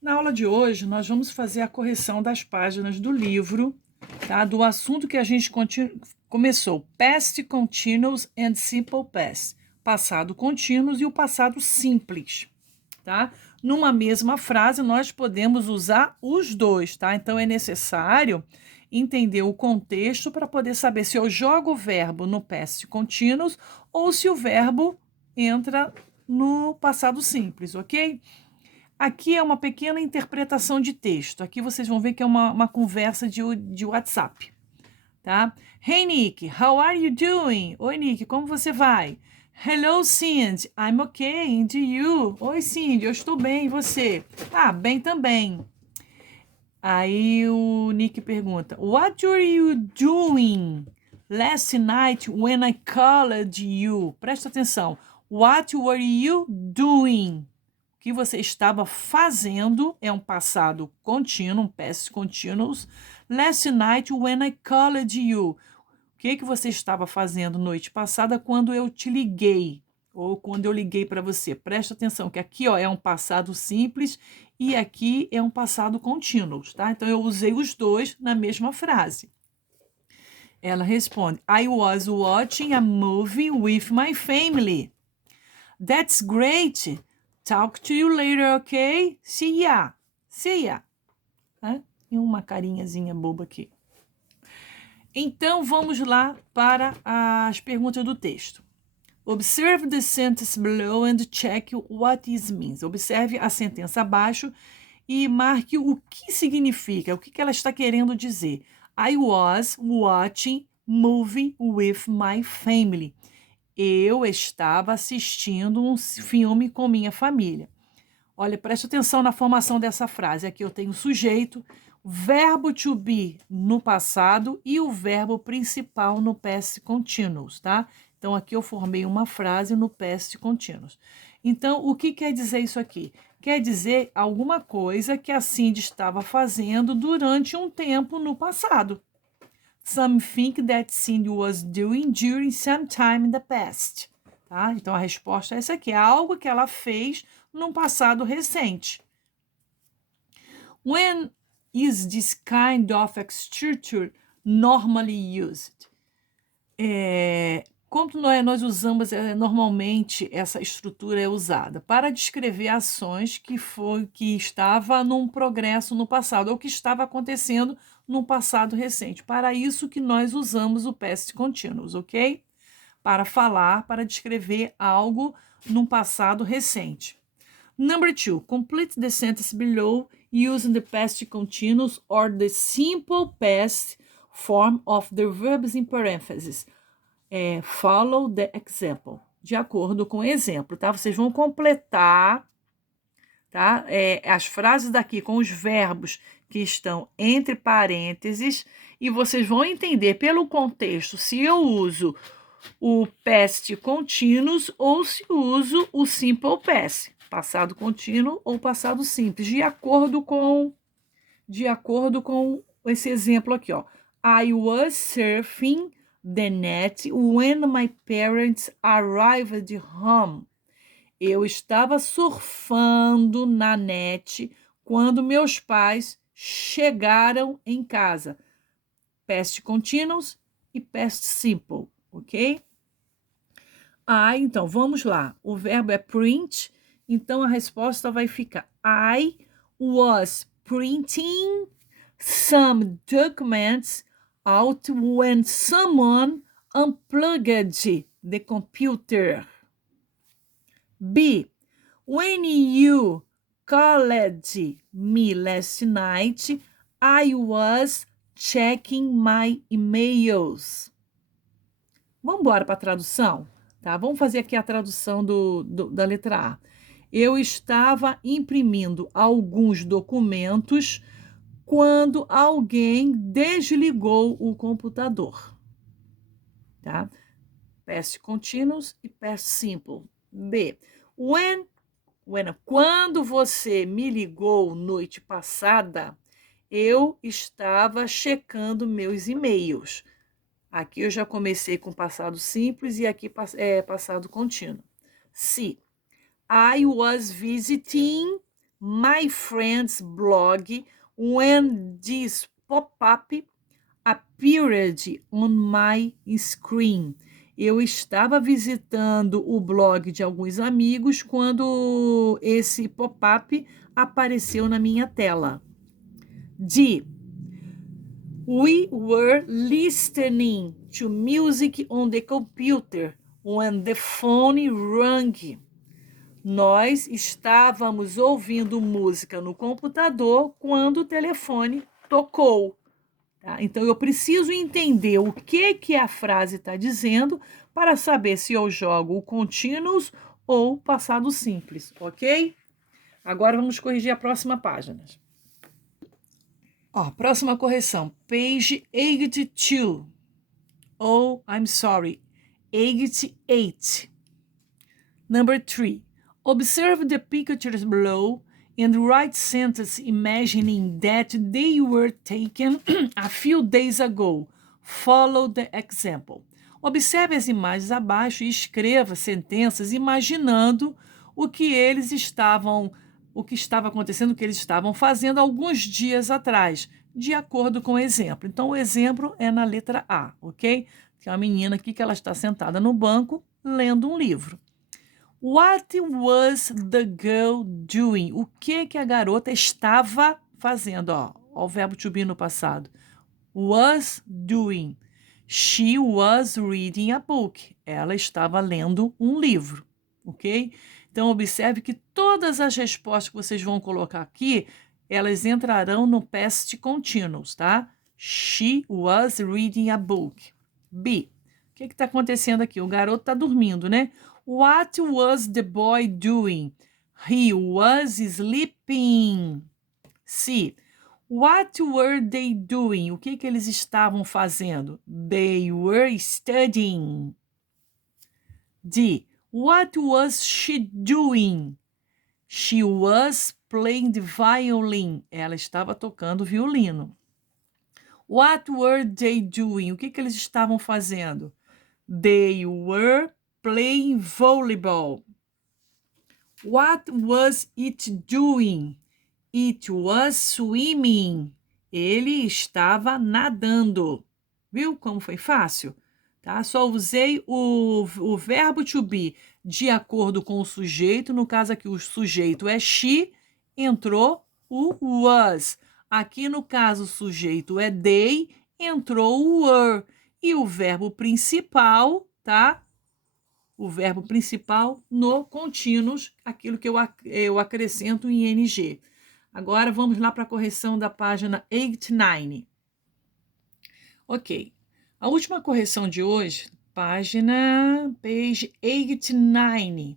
Na aula de hoje, nós vamos fazer a correção das páginas do livro, tá? Do assunto que a gente começou, Past Continuous and Simple Past, passado contínuo e o passado simples, tá? Numa mesma frase, nós podemos usar os dois, tá? Então, é necessário entender o contexto para poder saber se eu jogo o verbo no past continuous ou se o verbo entra no passado simples, ok? Aqui é uma pequena interpretação de texto. Aqui vocês vão ver que é uma conversa de WhatsApp, tá? Hey, Nick, how are you doing? Oi, Nick, como você vai? Hello, Cindy, I'm okay, and you? Oi, Cindy, eu estou bem, e você? Ah, bem também. Aí o Nick pergunta, What were you doing last night when I called you? Presta atenção. What were you doing? Que você estava fazendo é um passado contínuo, um past continuous. Last night when I called you. O que você estava fazendo noite passada quando eu te liguei? Ou quando eu liguei para você? Presta atenção que aqui ó, é um passado simples e aqui é um passado contínuo, tá? Então eu usei os dois na mesma frase. Ela responde: I was watching a movie with my family. That's great. Talk to you later, ok? See ya. See ya. E uma carinhazinha boba aqui. Então, vamos lá para as perguntas do texto. Observe the sentence below and check what it means. Observe a sentença abaixo e marque o que significa, o que ela está querendo dizer. I was watching movie with my family. Eu estava assistindo um filme com minha família. Olha, preste atenção na formação dessa frase. Aqui eu tenho o sujeito, verbo to be no passado e o verbo principal no past continuous, tá? Então, aqui eu formei uma frase no past continuous. Então, o que quer dizer isso aqui? Quer dizer alguma coisa que a Cindy estava fazendo durante um tempo no passado. Something that Cindy was doing during some time in the past. Tá? Então, a resposta é essa aqui. É algo que ela fez num passado recente. When is this kind of structure normally used? Como nós usamos normalmente essa estrutura é usada? Para descrever ações que estava num progresso no passado ou que estava acontecendo no passado recente. Para isso que nós usamos o past continuous, ok? Para falar, para descrever algo num passado recente. Number 2, complete the sentence below using the past continuous or the simple past form of the verbs in parentheses. Follow the example. De acordo com o exemplo, tá? Vocês vão completar, tá? As frases daqui com os verbos que estão entre parênteses e vocês vão entender pelo contexto se eu uso o past continuous ou se uso o simple past, passado contínuo ou passado simples, de acordo com esse exemplo aqui, ó. I was surfing the net when my parents arrived home. Eu estava surfando na net quando meus pais chegaram em casa. Past continuous e past simple, ok? Então, vamos lá. O verbo é print, então a resposta vai ficar I was printing some documents out when someone unplugged the computer. B. When you called me last night, I was checking my emails. Vamos embora para a tradução? Tá? Vamos fazer aqui a tradução da letra A. Eu estava imprimindo alguns documentos quando alguém desligou o computador. Tá? Past continuous e past simple. B. Quando você me ligou noite passada, eu estava checando meus e-mails. Aqui eu já comecei com passado simples e aqui passado contínuo. C. I was visiting my friend's blog when this pop-up appeared on my screen. Eu estava visitando o blog de alguns amigos quando esse pop-up apareceu na minha tela. D. We were listening to music on the computer when the phone rang. Nós estávamos ouvindo música no computador quando o telefone tocou. Tá? Então, eu preciso entender o que a frase está dizendo para saber se eu jogo o continuous ou passado simples, ok? Agora, vamos corrigir a próxima página. Ó, próxima correção, page 82. Oh, I'm sorry, 88. Number 3. Observe the pictures below and write sentence imagining that they were taken a few days ago. Follow the example. Observe as imagens abaixo e escreva sentenças imaginando o que estava acontecendo, o que eles estavam fazendo alguns dias atrás, de acordo com o exemplo. Então, o exemplo é na letra A, ok? Tem uma menina aqui que ela está sentada no banco lendo um livro. What was the girl doing? O que a garota estava fazendo? Ó, o verbo to be no passado. Was doing. She was reading a book. Ela estava lendo um livro, ok? Então, observe que todas as respostas que vocês vão colocar aqui, elas entrarão no past continuous, tá? She was reading a book. B. O que está acontecendo aqui? O garoto está dormindo, né? What was the boy doing? He was sleeping. C. What were they doing? O que eles estavam fazendo? They were studying. D. What was she doing? She was playing the violin. Ela estava tocando violino. What were they doing? O que eles estavam fazendo? They were playing volleyball. What was it doing? It was swimming. Ele estava nadando. Viu como foi fácil? Tá? Só usei o verbo to be de acordo com o sujeito. No caso aqui, o sujeito é she, entrou o was. Aqui, no caso, o sujeito é they, entrou o were. E o verbo principal, tá? O verbo principal no continuous, aquilo que eu acrescento em ing. Agora, vamos lá para a correção da página 89. Ok. A última correção de hoje, page 89.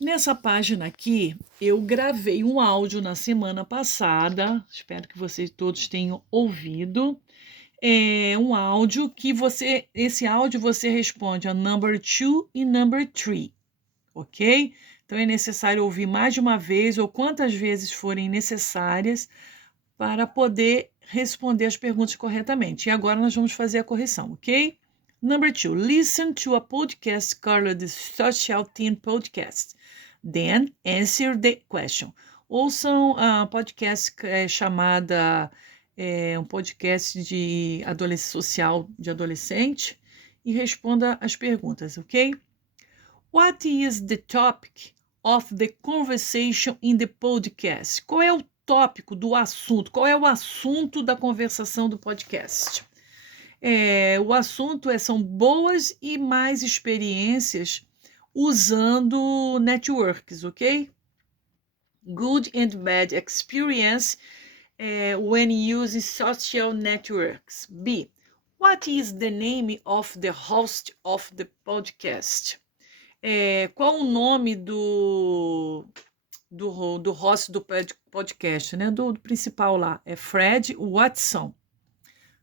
Nessa página aqui, eu gravei um áudio na semana passada, espero que vocês todos tenham ouvido. É um áudio que esse áudio você responde a number 2 e number 3, ok? Então é necessário ouvir mais de uma vez ou quantas vezes forem necessárias para poder responder as perguntas corretamente. E agora nós vamos fazer a correção, ok? Number 2, listen to a podcast called the Social Teen Podcast. Then answer the question. Ouçam a podcast chamada um podcast de social de adolescente e responda as perguntas, ok? What is the topic of the conversation in the podcast? Qual é o tópico do assunto? Qual é o assunto da conversação do podcast? O assunto são boas e más experiências usando networks, ok? Good and bad experience when using social networks. B. What is the name of the host of the podcast? Qual o nome do host do podcast, né? Do principal lá. É Fred Watson.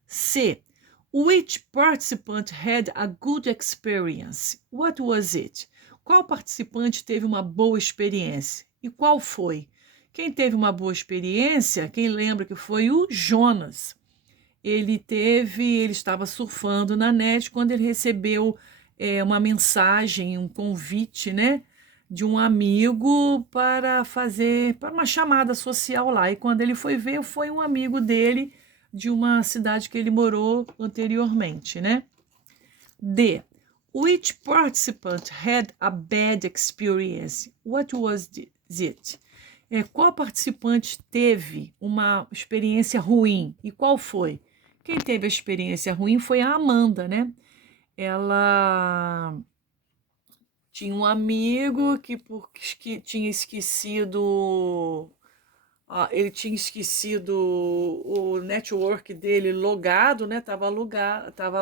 C. Which participant had a good experience? What was it? Qual participante teve uma boa experiência? E qual foi? Quem teve uma boa experiência, quem lembra que foi o Jonas. Ele estava surfando na net quando ele recebeu uma mensagem, um convite, né? de um amigo para uma chamada social lá. E quando ele foi ver, foi um amigo dele de uma cidade que ele morou anteriormente, né? D. Which participant had a bad experience? What was it? Qual participante teve uma experiência ruim? E qual foi? Quem teve a experiência ruim foi a Amanda, né? Ela tinha um amigo que tinha esquecido. Ele tinha esquecido o network dele logado, né? Tava logado, tava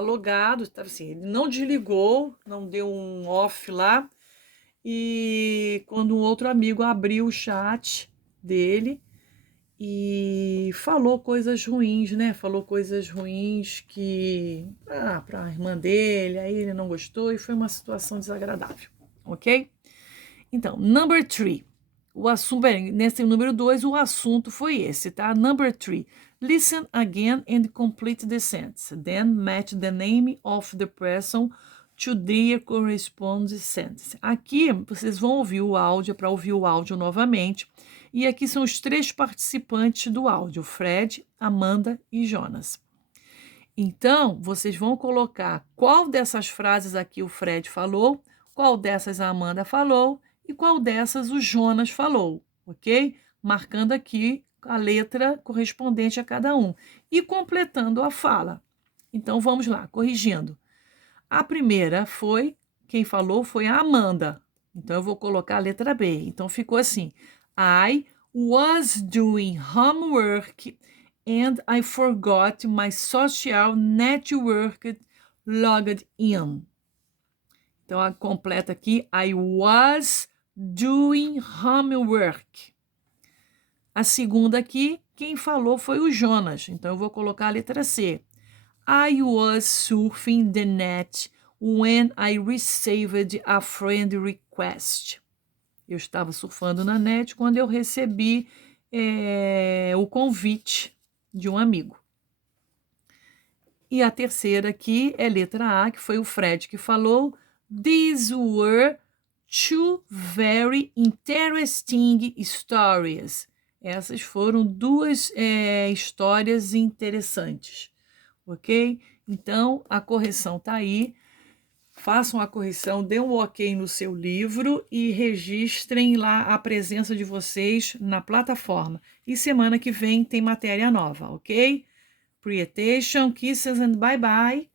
assim, ele não desligou, não deu um off lá. E quando um outro amigo abriu o chat dele e falou coisas ruins, né? Falou coisas ruins para a irmã dele, aí ele não gostou e foi uma situação desagradável, ok? Então, number 3. Nesse número 2, o assunto foi esse, tá? Number 3. Listen again and complete the sentence. Then match the name of the person to their corresponding sentence. Aqui vocês vão ouvir o áudio, para ouvir o áudio novamente. E aqui são os 3 participantes do áudio: Fred, Amanda e Jonas. Então, vocês vão colocar qual dessas frases aqui o Fred falou, qual dessas a Amanda falou e qual dessas o Jonas falou, ok? Marcando aqui a letra correspondente a cada um e completando a fala. Então, vamos lá, corrigindo. A primeira quem falou foi a Amanda. Então, eu vou colocar a letra B. Então, ficou assim: I was doing homework and I forgot my social network logged in. Então, a completa aqui: I was doing homework. A segunda aqui, quem falou foi o Jonas. Então, eu vou colocar a letra C. I was surfing the net when I received a friend request. Eu estava surfando na net quando eu recebi o convite de um amigo. E a terceira aqui é letra A, que foi o Fred que falou. These were 2 very interesting stories. Essas foram 2 histórias interessantes, ok? Então, a correção está aí. Façam a correção, dêem um ok no seu livro e registrem lá a presença de vocês na plataforma. E semana que vem tem matéria nova, ok? Pre-attention, kisses and bye-bye.